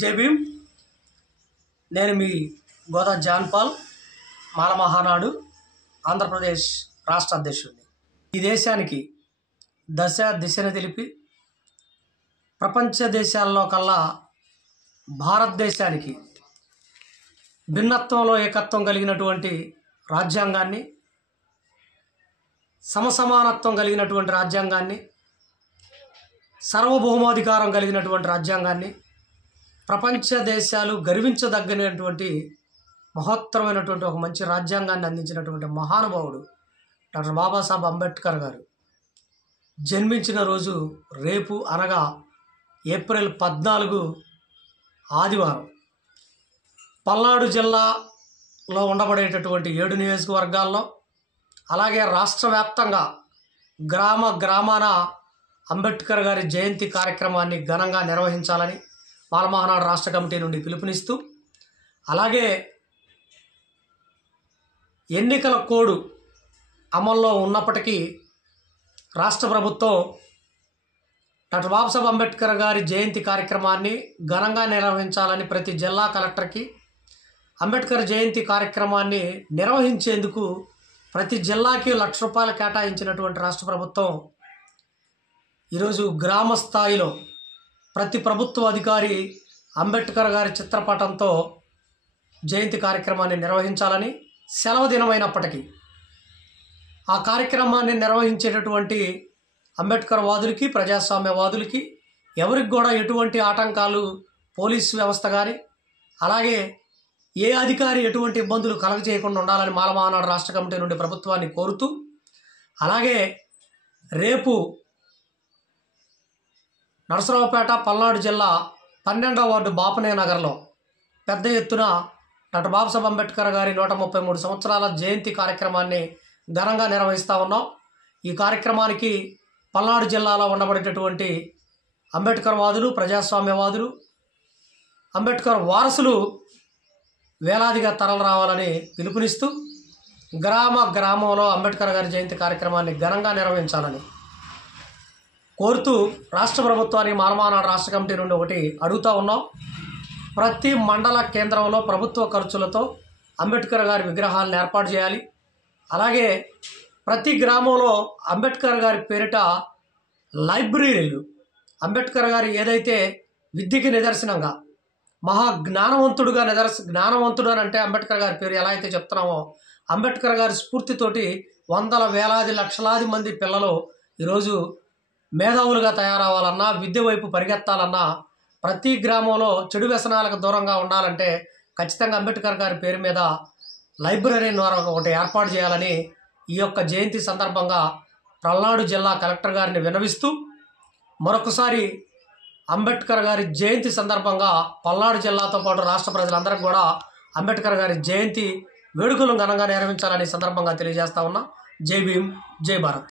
జై భీమ్. నేను మీ గోదా జాన్పాల్, మాల మహానాడు ఆంధ్రప్రదేశ్ రాష్ట్ర అధ్యక్షుడిని. ఈ దేశానికి దిశను తెలిపి ప్రపంచ దేశాల్లో కల్లా భారతదేశానికి భిన్నత్వంలో ఏకత్వం కలిగినటువంటి రాజ్యాంగాన్ని, సమసమానత్వం కలిగినటువంటి రాజ్యాంగాన్ని, సార్వభౌమాధికారం కలిగినటువంటి రాజ్యాంగాన్ని ప్రపంచ దేశాలు గర్వించదగినటువంటి మహోత్తరమైనటువంటి ఒక మంచి రాజ్యాంగాన్ని అందించినటువంటి మహానుభావుడు డాక్టర్ బాబాసాహెబ్ అంబేద్కర్ గారు జన్మించిన రోజు రేపు అనగా ఏప్రిల్ 14 ఆదివారం. పల్నాడు జిల్లాలో ఉండబడేటటువంటి 7 నియోజకవర్గాల్లో, అలాగే రాష్ట్ర వ్యాప్తంగా గ్రామాన అంబేద్కర్ గారి జయంతి కార్యక్రమాన్ని ఘనంగా నిర్వహించాలని మాల మహానాడు రాష్ట్ర కమిటీ నుండి పిలుపునిస్తూ, అలాగే ఎన్నికల కోడ్ అమల్లో ఉన్నప్పటికీ రాష్ట్ర ప్రభుత్వం డాక్టర్ బాబాసాహెబ్ అంబేద్కర్ గారి జయంతి కార్యక్రమాన్ని ఘనంగా నిర్వహించాలని ప్రతి జిల్లా కలెక్టర్కి అంబేద్కర్ జయంతి కార్యక్రమాన్ని నిర్వహించేందుకు ప్రతి జిల్లాకి ₹1,00,000 కేటాయించినటువంటి రాష్ట్ర ప్రభుత్వం ఈరోజు గ్రామ స్థాయిలో ప్రతి ప్రభుత్వ అధికారి అంబేద్కర్ గారి చిత్రపటంతో జయంతి కార్యక్రమాన్ని నిర్వహించాలని, సెలవు దినమైనప్పటికీ ఆ కార్యక్రమాన్ని నిర్వహించేటటువంటి అంబేద్కర్ వాదులకి, ప్రజాస్వామ్యవాదులకి ఎవరికి కూడా ఎటువంటి ఆటంకాలు పోలీసు వ్యవస్థ కానీ, అలాగే ఏ అధికారి ఎటువంటి ఇబ్బందులు కలగజేయకుండా ఉండాలని మాల మహానాడు రాష్ట్ర కమిటీ నుండి ప్రభుత్వాన్ని కోరుతూ, అలాగే రేపు నరసరావుపేట పల్నాడు జిల్లా 12వ వార్డు బాపనే నగర్లో పెద్ద ఎత్తున డాక్టర్ బాబాసాహెబ్ అంబేద్కర్ గారి 133 సంవత్సరాల జయంతి కార్యక్రమాన్ని ఘనంగా నిర్వహిస్తూ ఉన్నాం. ఈ కార్యక్రమానికి పల్నాడు జిల్లాలో ఉండబడేటటువంటి అంబేద్కర్ వాదులు, ప్రజాస్వామ్యవాదులు, అంబేద్కర్ వారసులు వేలాదిగా తరలి రావాలని పిలుపునిస్తూ, గ్రామంలో అంబేద్కర్ గారి జయంతి కార్యక్రమాన్ని ఘనంగా నిర్వహించాలని కోరుతూ రాష్ట్ర ప్రభుత్వానికి మాల మహానాడు రాష్ట్ర కమిటీ నుండి ఒకటి అడుగుతూ ఉన్నాం. ప్రతి మండల కేంద్రంలో ప్రభుత్వ ఖర్చులతో అంబేద్కర్ గారి విగ్రహాలను ఏర్పాటు చేయాలి. అలాగే ప్రతి గ్రామంలో అంబేద్కర్ గారి పేరిట లైబ్రరీలు, అంబేద్కర్ గారు ఏదైతే విద్యకి నిదర్శనంగా జ్ఞానవంతుడు అని అంటే అంబేద్కర్ గారి పేరు ఎలా అయితే చెప్తున్నామో, అంబేద్కర్ గారి స్ఫూర్తితోటి వందల వేలాది లక్షలాది మంది పిల్లలు ఈరోజు మేధావులుగా తయారవ్వాలన్నా, విద్య వైపు పరిగెత్తాలన్నా, ప్రతి గ్రామంలో చెడు వ్యసనాలకు దూరంగా ఉండాలంటే ఖచ్చితంగా అంబేద్కర్ గారి పేరు మీద లైబ్రరీ ద్వారా ఒకటి ఏర్పాటు చేయాలని ఈ యొక్క జయంతి సందర్భంగా పల్నాడు జిల్లా కలెక్టర్ గారిని విన్నవిస్తూ, మరొకసారి అంబేద్కర్ గారి జయంతి సందర్భంగా పల్నాడు జిల్లాతో పాటు రాష్ట్ర ప్రజలందరికీ కూడా అంబేద్కర్ గారి జయంతి వేడుకలను ఘనంగా నిర్వహించాలని సందర్భంగా తెలియజేస్తా ఉన్నా. జై భీమ్, జై భారత్.